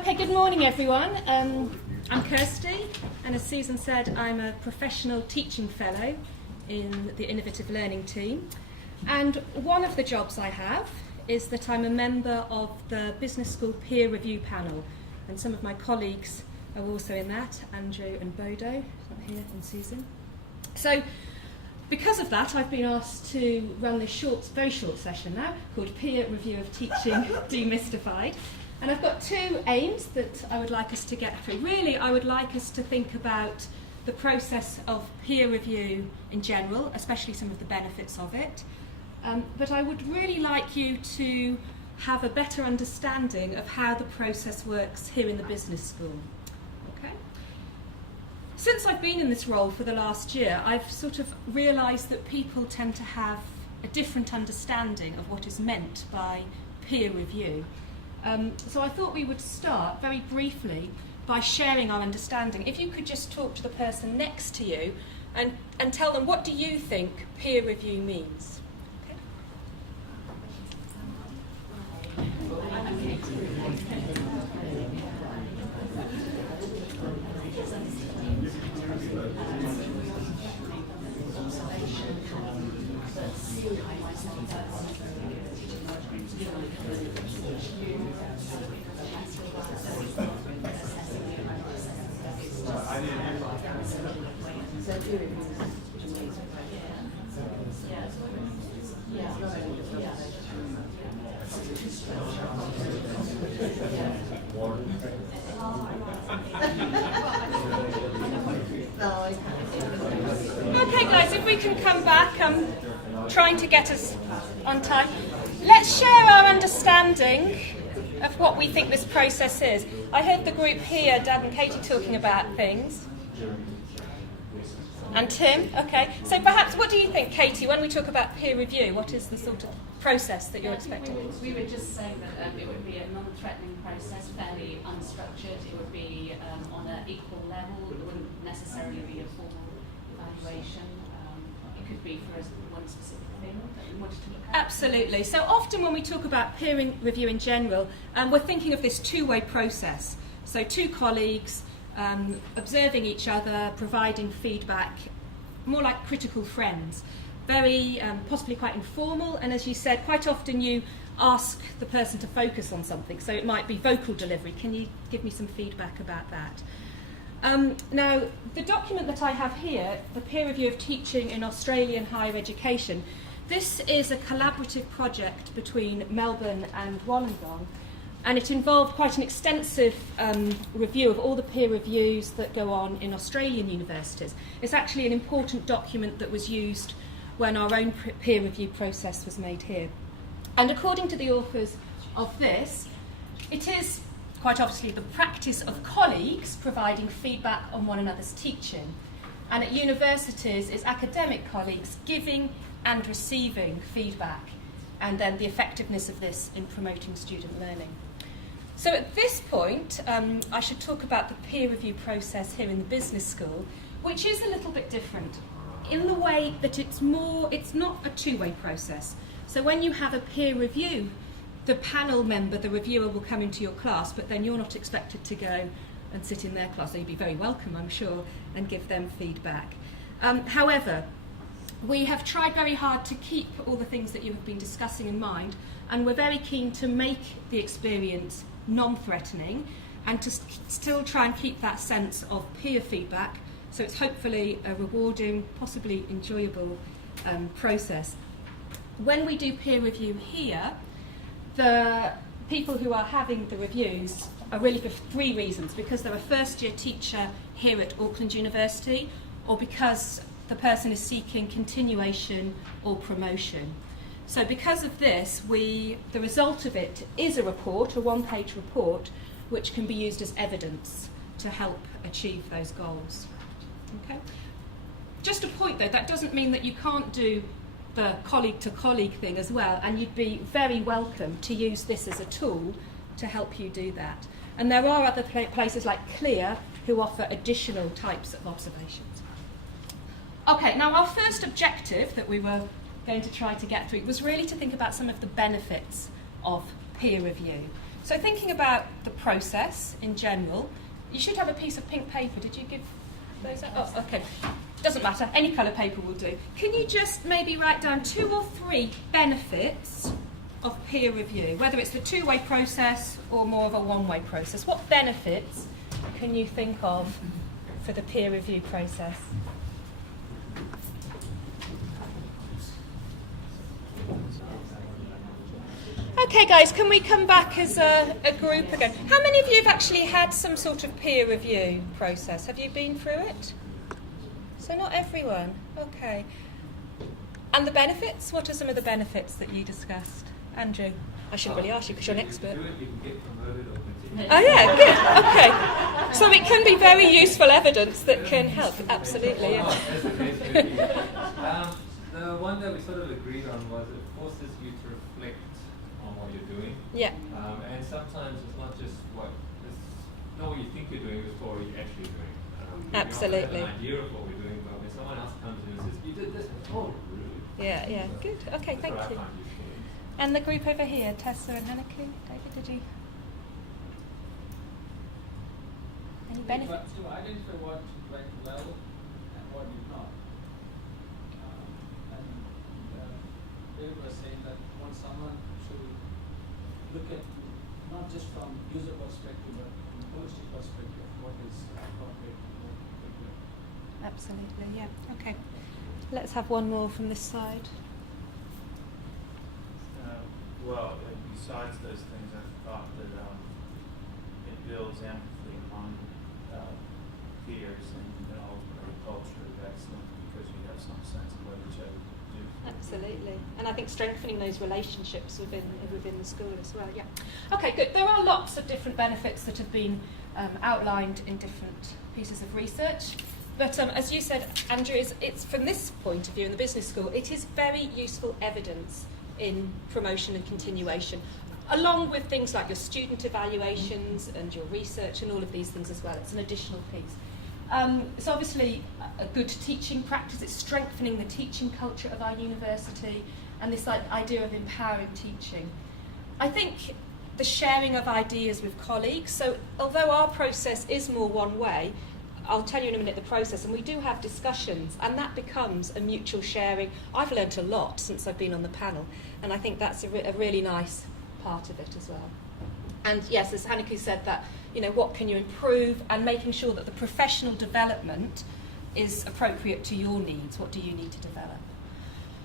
Okay, good morning everyone. I'm Kirsty, and as Susan said, I'm a professional teaching fellow in the Innovative Learning team. And one of the jobs I have is that I'm a member of the Business School Peer Review Panel, and some of my colleagues are also in that, Andrew and Bodo, not here, and Susan. So, because of that, I've been asked to run this very short session now, called Peer Review of Teaching Demystified. And I've got two aims that I would like us to get through. Really, I would like us to think about the process of peer review in general, especially some of the benefits of it. But I would really like you to have a better understanding of how the process works here in the business school. Okay? Since I've been in this role for the last year, I've sort of realised that people tend to have a different understanding of what is meant by peer review. So I thought we would start very briefly by sharing our understanding. If you could just talk to the person next to you and tell them, what do you think peer review means? Okay guys, if we can come back, I'm trying to get us on time. Let's share our understanding of what we think this process is. I heard the group here, Dad and Katie, talking about things. And Tim, okay. So perhaps, what do you think, Katie, when we talk about peer review, what is the sort of process that you're expecting? We would just say that it would be a non-threatening process, fairly unstructured. It would be on an equal level. It wouldn't necessarily be a formal evaluation. It could be for one specific thing that we wanted to look at. Absolutely. So often when we talk about peer review in general, we're thinking of this two-way process. So two colleagues observing each other, providing feedback, more like critical friends. Very possibly quite informal, and as you said, quite often you ask the person to focus on something. So it might be vocal delivery. Can you give me some feedback about that? Now, the document that I have here, the Peer Review of Teaching in Australian Higher Education, this is a collaborative project between Melbourne and Wollongong, and it involved quite an extensive review of all the peer reviews that go on in Australian universities. It's actually an important document that was used when our own peer review process was made here. And according to the authors of this, it is quite obviously the practice of colleagues providing feedback on one another's teaching. And at universities, it's academic colleagues giving and receiving feedback, and then the effectiveness of this in promoting student learning. So at this point, I should talk about the peer review process here in the business school, which is a little bit different in the way that it's not a two-way process. So when you have a peer review, the panel member, the reviewer, will come into your class, but then you're not expected to go and sit in their class. So you'd be very welcome, I'm sure, and give them feedback. However, we have tried very hard to keep all the things that you have been discussing in mind, and we're very keen to make the experience non-threatening and to still try and keep that sense of peer feedback, so it's hopefully a rewarding, possibly enjoyable process. When we do peer review here, the people who are having the reviews are really for three reasons: because they're a first-year teacher here at Auckland University, or because the person is seeking continuation or promotion. So because of this, the result of it is a report, a one-page report, which can be used as evidence to help achieve those goals. Okay? Just a point though, that doesn't mean that you can't do the colleague-to-colleague thing as well, and you'd be very welcome to use this as a tool to help you do that. And there are other places like Clear who offer additional types of observations. Okay, now our first objective that we were going to try to get through was really to think about some of the benefits of peer review. So thinking about the process in general, you should have a piece of pink paper. Did you give those out? Oh, okay. Doesn't matter. Any colour paper will do. Can you just maybe write down 2 or 3 benefits of peer review, whether it's the two-way process or more of a one-way process? What benefits can you think of for the peer review process? Okay, guys, can we come back as a group again? How many of you have actually had some sort of peer review process? Have you been through it? So not everyone. Okay. And the benefits? What are some of the benefits that you discussed? Andrew, I shouldn't really ask you because you're an expert. Oh yeah, good. Okay. So it can be very useful evidence that can help. Absolutely. Yeah. The one that we sort of agreed on was it forces you to reflect on what you're doing. Yeah. And sometimes it's not just what you think you're doing, it's what you're actually doing. Absolutely. We have an idea of what we're doing, but when someone else comes in and says, "You did this," oh, really? Yeah. Yeah. Good. Okay. Thank you. And the group over here, Tessa and Hanneke. David, did you? Any benefits? To identify what went well and what did not. David was saying that someone should look at not just from user perspective but from holistic perspective what is appropriate and what is good. Absolutely, yeah. Okay. Let's have one more from this side. Well, besides those things, I thought that it builds empathy among peers and a culture of excellence because you have some sense of what each other do. Absolutely, and I think strengthening those relationships within the school as well. Yeah. Okay, good. There are lots of different benefits that have been outlined in different pieces of research. But as you said, Andrew, it's from this point of view in the business school, it is very useful evidence in promotion and continuation, along with things like your student evaluations and your research and all of these things as well. It's an additional piece. It's obviously a good teaching practice. It's strengthening the teaching culture of our university and this idea of empowering teaching. I think the sharing of ideas with colleagues, so although our process is more one way, I'll tell you in a minute the process, and we do have discussions, and that becomes a mutual sharing. I've learnt a lot since I've been on the panel, and I think that's a really nice part of it as well. And yes, as Hanneke said, that what can you improve, and making sure that the professional development is appropriate to your needs. What do you need to develop?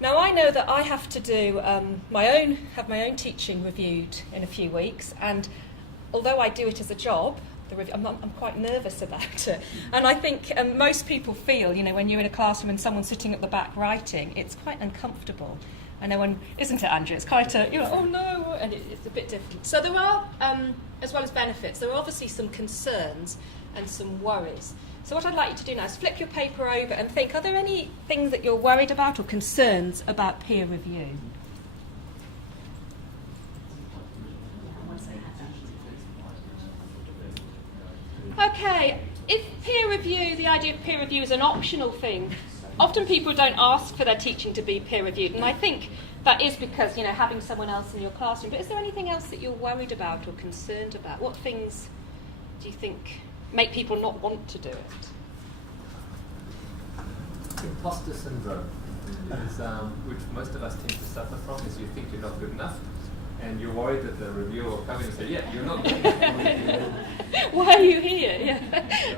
Now I know that I have to do have my own teaching reviewed in a few weeks, and although I do it as a job, I'm quite nervous about it. And I think most people feel, when you're in a classroom and someone's sitting at the back writing, it's quite uncomfortable. I know, isn't it, Andrew? It's quite oh no, and it's a bit different. So there are, as well as benefits, there are obviously some concerns and some worries. So what I'd like you to do now is flip your paper over and think, are there any things that you're worried about or concerns about peer review? Okay, if peer review, the idea of peer review is an optional thing, often people don't ask for their teaching to be peer reviewed, and I think that is because, having someone else in your classroom. But is there anything else that you're worried about or concerned about? What things do you think make people not want to do it? Imposter syndrome is, which most of us tend to suffer from, is you think you're not good enough. And you're worried that the reviewer will come in and say, "Yeah, you're not good enough." Why are you here? Yeah,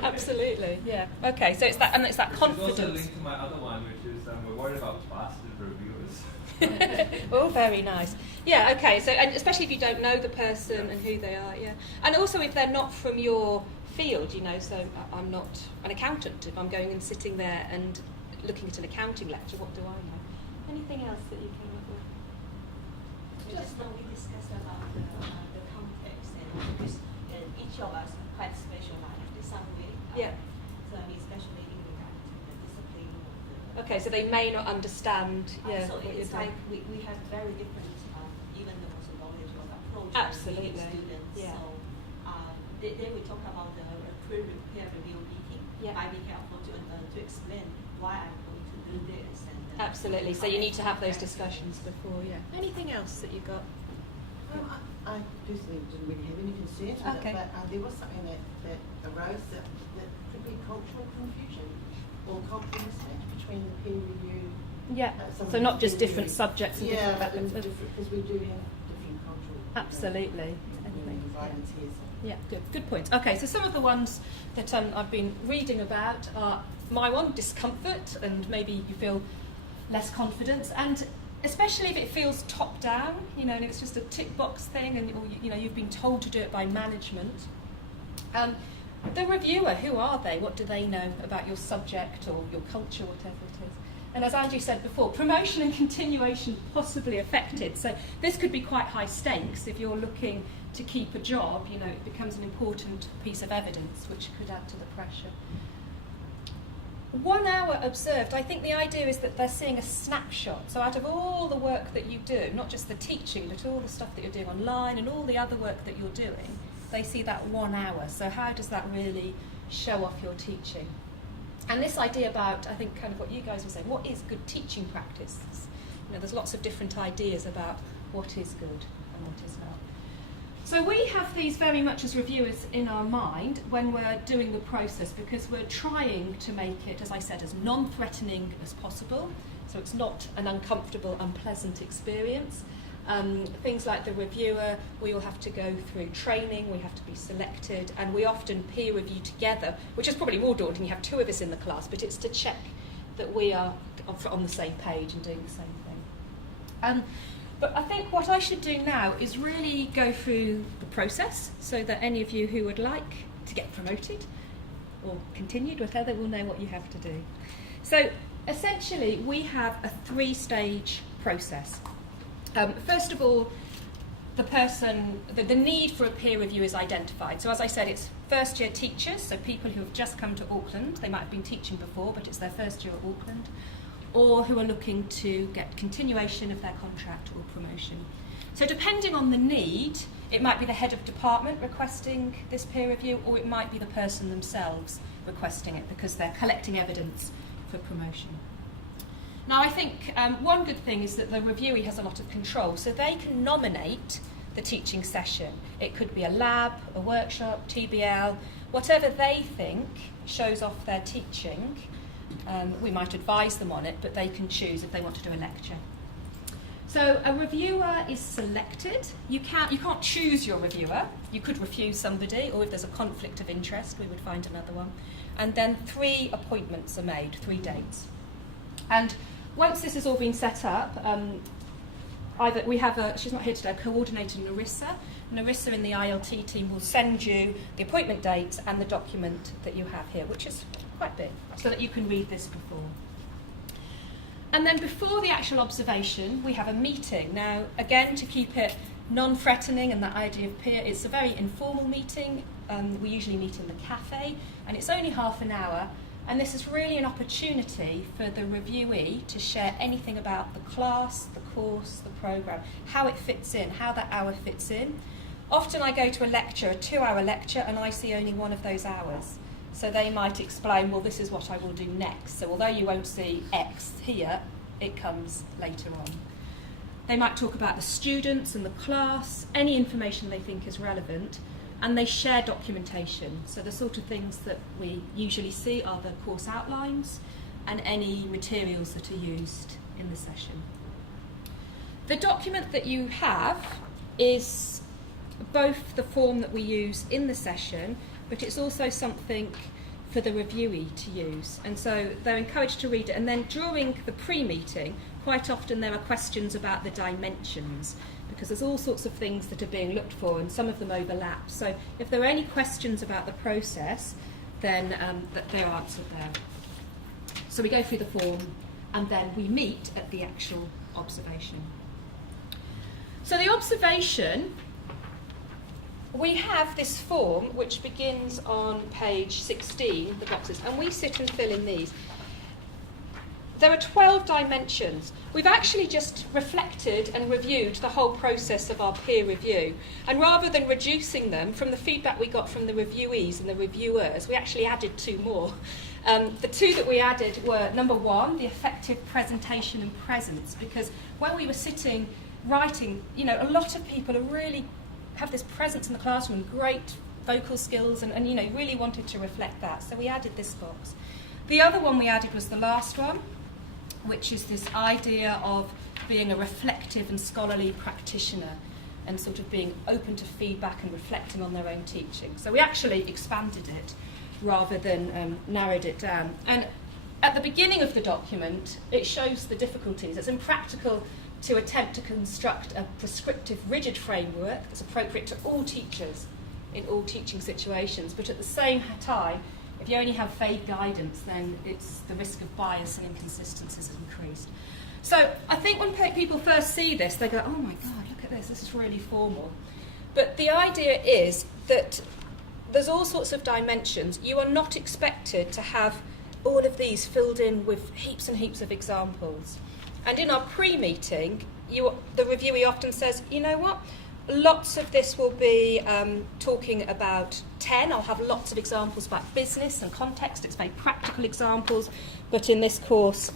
absolutely. Yeah. Okay, so it's that confidence. It's also linked to my other one, which is we're worried about bastard reviewers. Oh, very nice. Yeah. Okay. So, and especially if you don't know the person and who they are. Yeah. And also if they're not from your field, So I'm not an accountant. If I'm going and sitting there and looking at an accounting lecture, what do I know? Anything else that you came up with? Just now we discussed about the context, and because each of us are quite specialized in some way. Yeah. So especially in regard to the discipline of the. Okay, so they may not understand. Yeah. So what it's you're like doing. we have very different, even the methodology of approach. Absolutely. Students. Yeah. So then we talk about the peer review meeting. Yeah. Might be helpful to explain why I'm going to do this. Absolutely. So you need to have those discussions before. Yeah. Anything else that you got? I personally didn't really have any concerns with Okay. it, but there was something that arose that could be cultural confusion or cultural mismatch between the peer review. Yeah. some So of not the just peer different review. subjects and Yeah, different. because we do have different cultural. Absolutely. Environments here. So. Yeah, good point. Okay, so some of the ones that I've been reading about are my one, discomfort, and maybe you feel less confidence, and especially if it feels top down, and it's just a tick box thing, and or, you've been told to do it by management. The reviewer, who are they? What do they know about your subject or your culture, whatever it is? And as Andrew said before, promotion and continuation possibly affected. So this could be quite high stakes if you're looking to keep a job. It becomes an important piece of evidence, which could add to the pressure. 1 hour observed, I think the idea is that they're seeing a snapshot. So out of all the work that you do, not just the teaching, but all the stuff that you're doing online and all the other work that you're doing, they see that 1 hour. So how does that really show off your teaching? And this idea about, I think, kind of what you guys were saying, what is good teaching practice? There's lots of different ideas about what is good and what is not. So we have these very much as reviewers in our mind when we're doing the process, because we're trying to make it, as I said, as non-threatening as possible. So it's not an uncomfortable, unpleasant experience. Things like the reviewer, we all have to go through training, we have to be selected, and we often peer review together, which is probably more daunting. You have 2 of us in the class, but it's to check that we are on the same page and doing the same thing. But I think what I should do now is really go through the process so that any of you who would like to get promoted or continued, whatever, will know what you have to do. So essentially, we have a 3-stage process. First of all, the need for a peer review is identified. So as I said, it's first year teachers, so people who have just come to Auckland. They might have been teaching before, but it's their first year at Auckland, or who are looking to get continuation of their contract or promotion. So depending on the need, it might be the head of department requesting this peer review, or it might be the person themselves requesting it because they're collecting evidence for promotion. Now I think one good thing is that the reviewee has a lot of control, so they can nominate the teaching session. It could be a lab, a workshop, TBL, whatever they think shows off their teaching. We might advise them on it, but they can choose if they want to do a lecture. So a reviewer is selected. You can't choose your reviewer. You could refuse somebody, or if there's a conflict of interest, we would find another one. And then 3 appointments are made, 3 dates. And once this has all been set up, either we have she's not here today, coordinator Narissa. Narissa in the ILT team will send you the appointment dates and the document that you have here, which is quite big, so that you can read this before. And then before the actual observation, we have a meeting. Now, again, to keep it non-threatening and that idea of peer, it's a very informal meeting. We usually meet in the cafe, and it's only half an hour. And this is really an opportunity for the reviewee to share anything about the class, the course, the programme, how it fits in, how that hour fits in. Often I go to a lecture, a 2-hour lecture, and I see only one of those hours. So they might explain, well, this is what I will do next. So although you won't see X here, it comes later on. They might talk about the students and the class, any information they think is relevant, and they share documentation. So the sort of things that we usually see are the course outlines and any materials that are used in the session. The document that you have is both the form that we use in the session, but it's also something for the reviewee to use. And so they're encouraged to read it. And then during the pre-meeting, quite often there are questions about the dimensions, because there's all sorts of things that are being looked for, and some of them overlap. So if there are any questions about the process, then they're answered there. So we go through the form, and then we meet at the actual observation. So the observation, we have this form which begins on page 16, the boxes, and we sit and fill in these. There are 12 dimensions. We've actually just reflected and reviewed the whole process of our peer review. And rather than reducing them, from the feedback we got from the reviewees and the reviewers, we actually added 2 more. The 2 that we added were, number 1, the effective presentation and presence, because when we were sitting, writing, a lot of people are really have this presence in the classroom, great vocal skills, and you know, really wanted to reflect that. So we added this box. The other one we added was the last one, which is this idea of being a reflective and scholarly practitioner and sort of being open to feedback and reflecting on their own teaching. So we actually expanded it rather than narrowed it down. And at the beginning of the document, it shows the difficulties. It's impractical to attempt to construct a prescriptive, rigid framework that's appropriate to all teachers in all teaching situations, but at the same time, if you only have vague guidance, then it's the risk of bias and inconsistencies is increased. So I think when people first see this, they go, oh my God, look at this is really formal. But the idea is that there's all sorts of dimensions. You are not expected to have all of these filled in with heaps and heaps of examples. And in our pre-meeting, the reviewee often says, you know what, lots of this will be talking about 10. I'll have lots of examples about business and context. It's very practical examples. But in this course,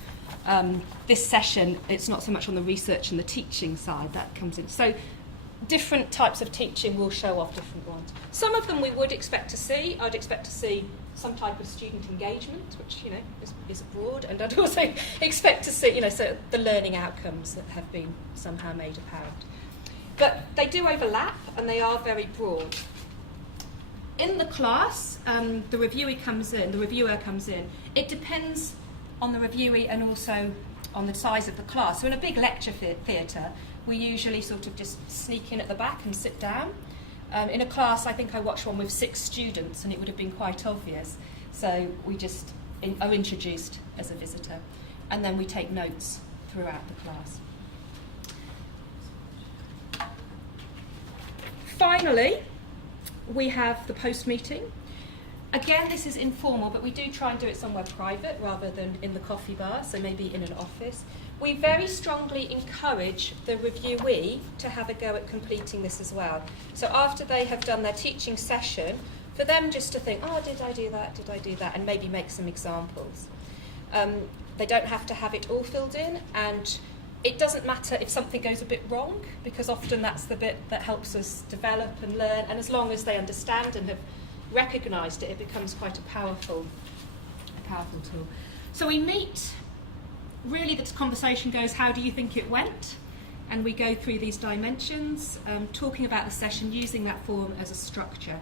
this session, it's not so much on the research and the teaching side that comes in. So different types of teaching will show off different ones. Some of them we would expect to see. I'd expect to see some type of student engagement, which, you know, is broad, and I'd also expect to see, you know, so the learning outcomes that have been somehow made apparent. But they do overlap, and they are very broad. In the class, the reviewer comes in. It depends on the reviewee and also on the size of the class. So in a big lecture theatre, we usually sort of just sneak in at the back and sit down. In a class, I think I watched one with 6 students, and it would have been quite obvious. So we just are introduced as a visitor, and then we take notes throughout the class. Finally, we have the post-meeting. Again, this is informal, but we do try and do it somewhere private rather than in the coffee bar, so maybe in an office. We very strongly encourage the reviewee to have a go at completing this as well. So after they have done their teaching session, for them just to think, oh, did I do that, and maybe make some examples. They don't have to have it all filled in, and it doesn't matter if something goes a bit wrong, because often that's the bit that helps us develop and learn, and as long as they understand and have recognised it, it becomes quite a powerful tool. So we meet, really the conversation goes, how do you think it went? And we go through these dimensions, talking about the session, using that form as a structure.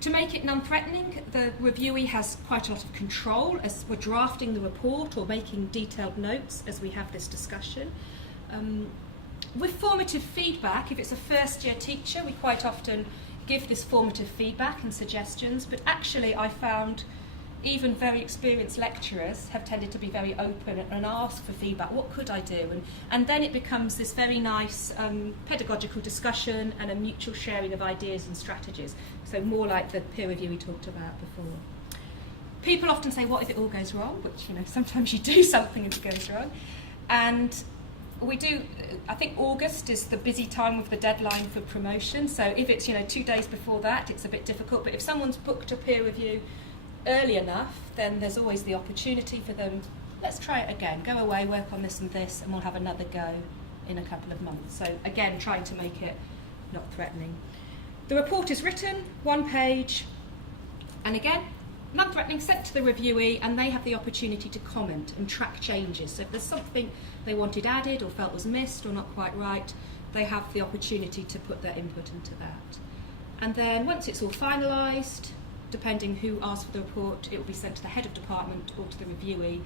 To make it non-threatening, the reviewee has quite a lot of control as we're drafting the report or making detailed notes as we have this discussion. With formative feedback, if it's a first-year teacher, we quite often give this formative feedback and suggestions, but actually I found even very experienced lecturers have tended to be very open and ask for feedback. What could I do? And then it becomes this very nice pedagogical discussion and a mutual sharing of ideas and strategies. So more like the peer review we talked about before. People often say, what if it all goes wrong? Which, you know, sometimes you do something and it goes wrong. And we do, I think August is the busy time with the deadline for promotion. So if it's, you know, 2 days before that, it's a bit difficult. But if someone's booked a peer review early enough, then there's always the opportunity for them, let's try it again, go away, work on this and this, and we'll have another go in a couple of months. So again, trying to make it not threatening. The report is written, 1 page, and again, non-threatening, sent to the reviewee, and they have the opportunity to comment and track changes. So if there's something they wanted added or felt was missed or not quite right, they have the opportunity to put their input into that. And then once it's all finalised, depending who asked for the report, it will be sent to the head of department or to the reviewee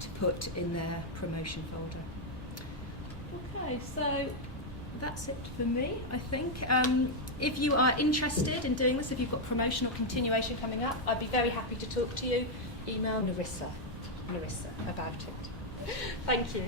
to put in their promotion folder. Okay, so that's it for me, I think. If you are interested in doing this, if you've got promotion or continuation coming up, I'd be very happy to talk to you. Email Narissa about it. Thank you.